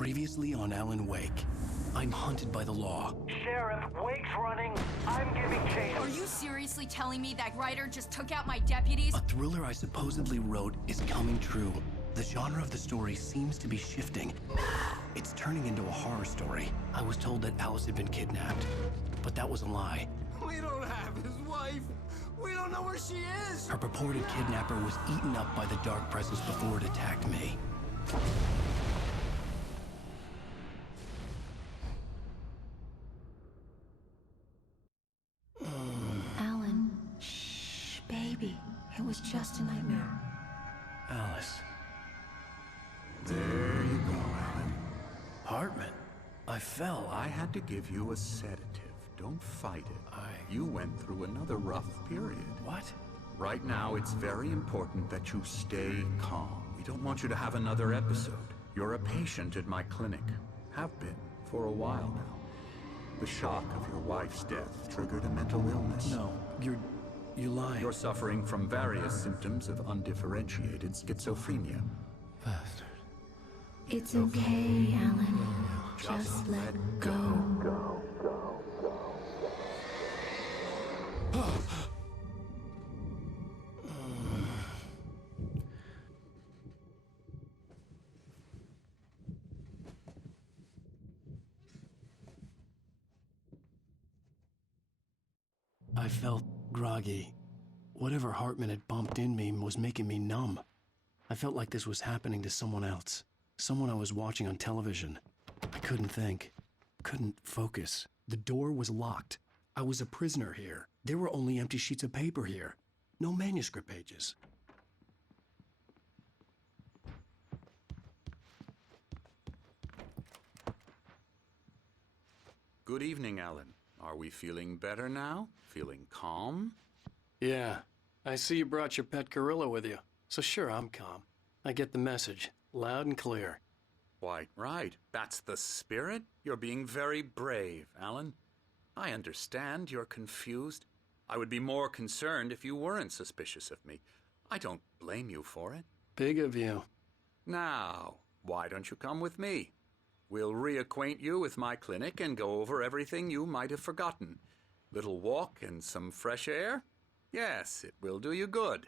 Previously on Alan Wake. I'm hunted by the law. Sheriff, Wake's running. I'm giving chase. Are you seriously telling me that Ryder just took out my deputies? A thriller I supposedly wrote is coming true. The genre of the story seems to be shifting. It's turning into a horror story. I was told that Alice had been kidnapped, but that was a lie. We don't have his wife. We don't know where she is. Her purported kidnapper was eaten up by the dark presence before it attacked me. Alan, shh, baby. It was just a nightmare. Alice. There you go, Alan. Hartman. I fell. I had to give you a sedative. Don't fight it. You went through another rough period. What? Right now, it's very important that you stay calm. We don't want you to have another episode. You're a patient at my clinic. Have been for a while now. The shock of your wife's death triggered a mental illness. No, you're lying. You're suffering from various symptoms of undifferentiated schizophrenia. Bastard. It's okay, Alan. Just let go. I felt groggy. Whatever Hartman had bumped in me was making me numb. I felt like this was happening to someone else. Someone I was watching on television. I couldn't think. Couldn't focus. The door was locked. I was a prisoner here. There were only empty sheets of paper here. No manuscript pages. Good evening, Alan. Are we feeling better now? Feeling calm? Yeah. I see you brought your pet gorilla with you. So sure, I'm calm. I get the message. Loud and clear. Quite right. That's the spirit. You're being very brave, Alan. I understand you're confused. I would be more concerned if you weren't suspicious of me. I don't blame you for it. Big of you. Now, why don't you come with me? We'll reacquaint you with my clinic and go over everything you might have forgotten. Little walk and some fresh air? Yes, it will do you good.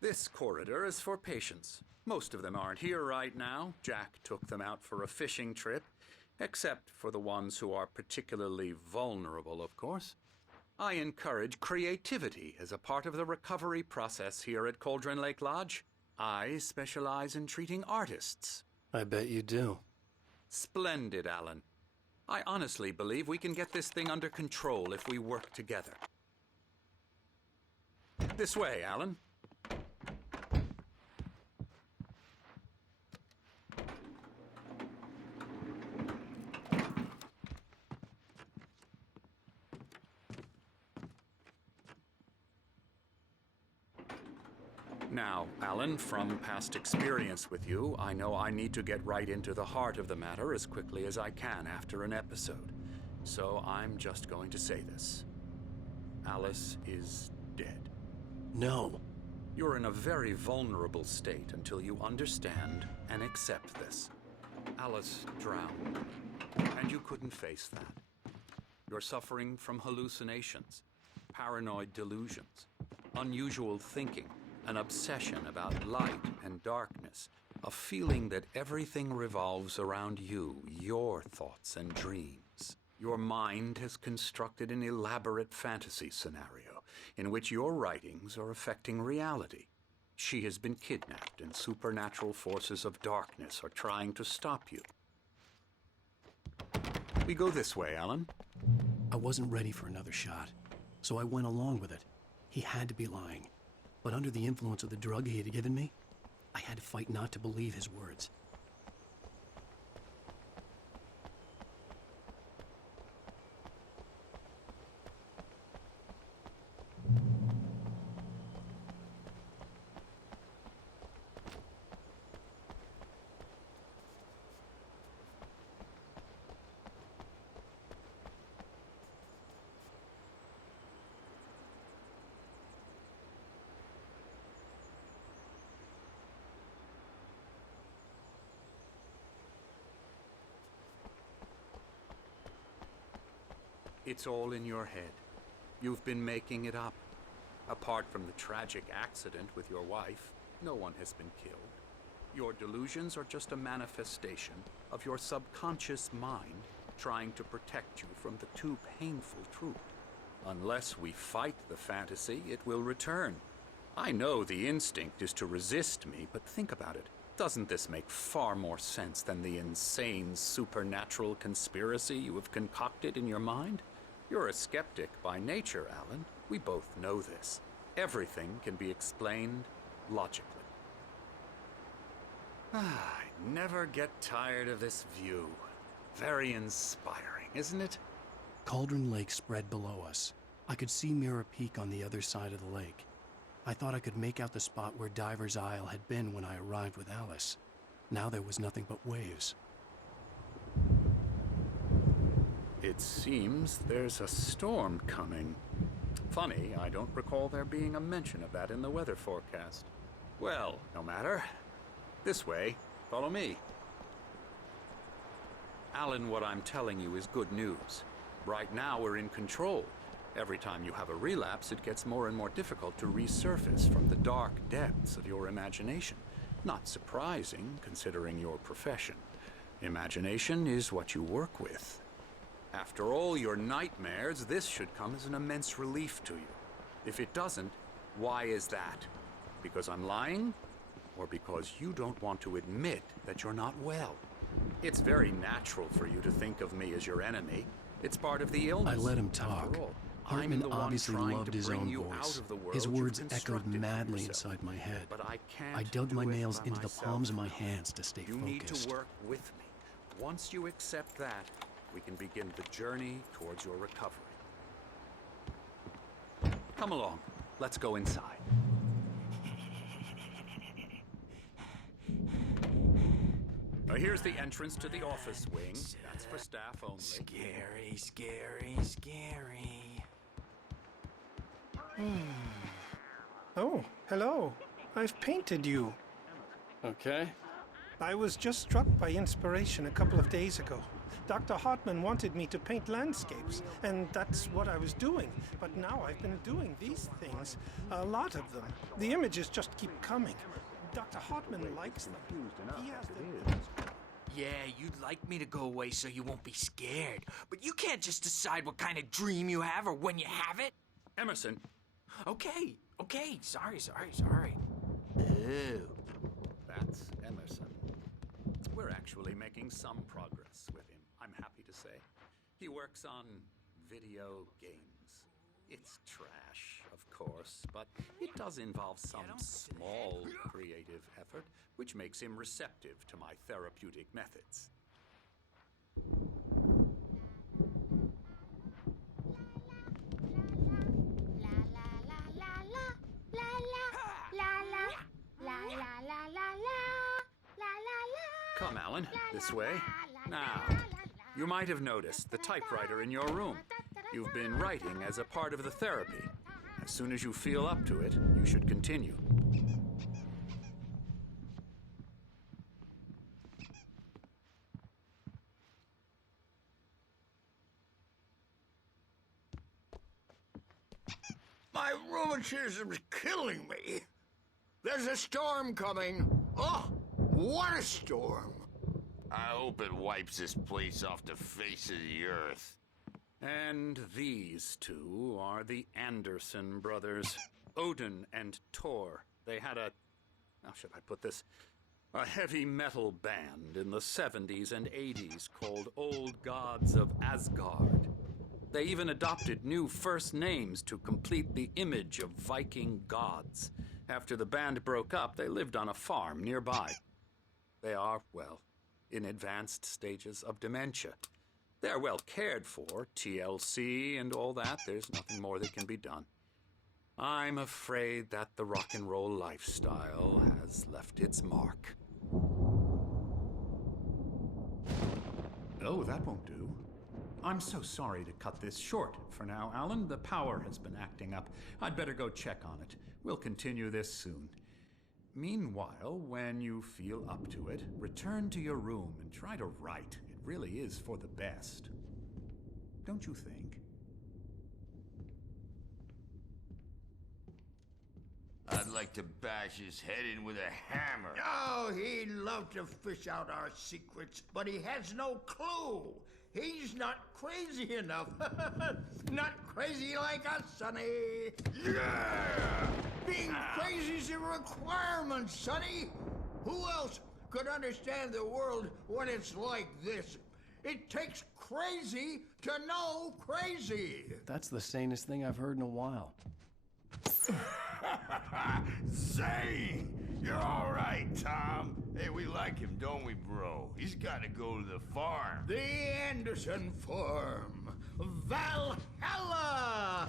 This corridor is for patients. Most of them aren't here right now. Jack took them out for a fishing trip, except for the ones who are particularly vulnerable, of course. I encourage creativity as a part of the recovery process here at Cauldron Lake Lodge. I specialize in treating artists. I bet you do. Splendid, Alan. I honestly believe we can get this thing under control if we work together. This way, Alan. Now, Alan, from past experience with you, I know I need to get right into the heart of the matter as quickly as I can after an episode. So I'm just going to say this. Alice is dead. No. You're in a very vulnerable state until you understand and accept this. Alice drowned, and you couldn't face that. You're suffering from hallucinations, paranoid delusions, unusual thinking, an obsession about light and darkness, a feeling that everything revolves around you, your thoughts and dreams. Your mind has constructed an elaborate fantasy scenario in which your writings are affecting reality. She has been kidnapped and supernatural forces of darkness are trying to stop you. We go this way, Alan. I wasn't ready for another shot, so I went along with it. He had to be lying. But under the influence of the drug he had given me, I had to fight not to believe his words. It's all in your head. You've been making it up. Apart from the tragic accident with your wife, no one has been killed. Your delusions are just a manifestation of your subconscious mind trying to protect you from the too painful truth. Unless we fight the fantasy, it will return. I know the instinct is to resist me, but think about it. Doesn't this make far more sense than the insane supernatural conspiracy you have concocted in your mind? You're a skeptic by nature, Alan. We both know this. Everything can be explained logically. I never get tired of this view. Very inspiring, isn't it? Cauldron Lake spread below us. I could see Mirror Peak on the other side of the lake. I thought I could make out the spot where Diver's Isle had been when I arrived with Alice. Now there was nothing but waves. It seems there's a storm coming. Funny, I don't recall there being a mention of that in the weather forecast. Well, no matter. This way. Follow me. Alan, what I'm telling you is good news. Right now, we're in control. Every time you have a relapse, it gets more and more difficult to resurface from the dark depths of your imagination. Not surprising, considering your profession. Imagination is what you work with. After all your nightmares, this should come as an immense relief to you. If it doesn't, why is that? Because I'm lying? Or because you don't want to admit that you're not well? It's very natural for you to think of me as your enemy. It's part of the illness. I let him talk. Hartman obviously loved his own voice. His words echoed madly inside my head. But I dug my nails into the palms of my hands to stay focused. You need to work with me. Once you accept that, we can begin the journey towards your recovery. Come along. Let's go inside. Now here's the entrance to the office wing. That's for staff only. Scary, scary, scary. Oh, hello. I've painted you. Okay. I was just struck by inspiration a couple of days ago. Dr. Hartman wanted me to paint landscapes, and that's what I was doing. But now I've been doing these things, a lot of them. The images just keep coming. Dr. Hartman likes them. He has them. Yeah, you'd like me to go away so you won't be scared. But you can't just decide what kind of dream you have or when you have it. Emerson. Okay. Sorry. Ew. That's Emerson. We're actually making some progress with him, I'm happy to say. He works on video games. It's trash, of course, but it does involve some small creative effort, which makes him receptive to my therapeutic methods. Come, Alan, this way. Now, you might have noticed the typewriter in your room. You've been writing as a part of the therapy. As soon as you feel up to it, you should continue. My rheumatism's killing me. There's a storm coming. Oh, what a storm. I hope it wipes this place off the face of the earth. And these two are the Anderson brothers, Odin and Thor. They had how should I put this? A heavy metal band in the 70s and 80s called Old Gods of Asgard. They even adopted new first names to complete the image of Viking gods. After the band broke up, they lived on a farm nearby. They are, well, in advanced stages of dementia. They're well cared for, TLC and all that. There's nothing more that can be done. I'm afraid that the rock and roll lifestyle has left its mark. Oh, that won't do. I'm so sorry to cut this short for now, Alan. The power has been acting up. I'd better go check on it. We'll continue this soon. Meanwhile, when you feel up to it, return to your room and try to write. It really is for the best. Don't you think? like to bash his head in with a hammer. Oh, he'd love to fish out our secrets, but he has no clue. He's not crazy enough. Not crazy like us, Sonny. Yeah! Being crazy's a requirement, Sonny. Who else could understand the world when it's like this? It takes crazy to know crazy. That's the sanest thing I've heard in a while. Zane! You're all right, Tom. Hey, we like him, don't we, bro? He's got to go to the farm. The Anderson Farm. Valhalla!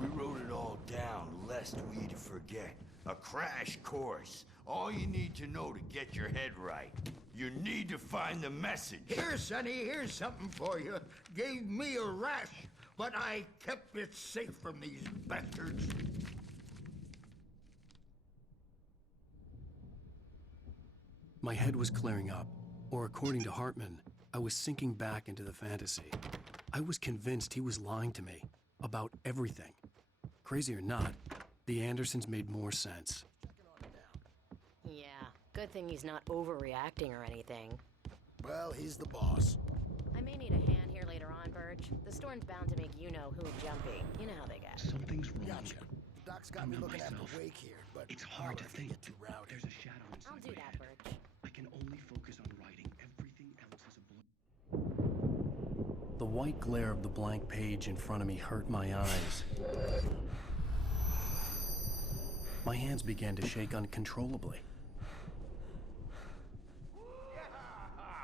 We wrote it all down lest we forget. A crash course. All you need to know to get your head right. You need to find the message. Here, Sonny, here's something for you. Gave me a rash, but I kept it safe from these bastards. My head was clearing up, or according to Hartman, I was sinking back into the fantasy. I was convinced he was lying to me about everything. Crazy or not, the Andersons made more sense. Yeah, good thing he's not overreacting or anything. Well, he's the boss. I may need a hand here later on, Birch. The storm's bound to make you-know-who jumpy. You know how they get. Something's wrong. Gotcha. Doc's got me looking after Wake here, but it's hard to think. Get too rowdy. There's a shadow inside I'll do my that, head. Birch. I can only focus on writing. Everything else is a blur. The white glare of the blank page in front of me hurt my eyes. My hands began to shake uncontrollably.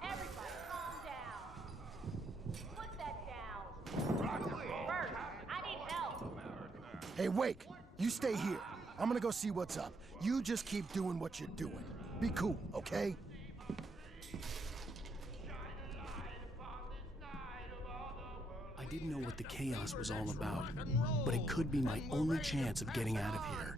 Everybody, calm down. Put that down. Bert, I need help. Hey, Wake, you stay here. I'm gonna go see what's up. You just keep doing what you're doing. Be cool, okay? I didn't know what the chaos was all about, but it could be my only chance of getting out of here.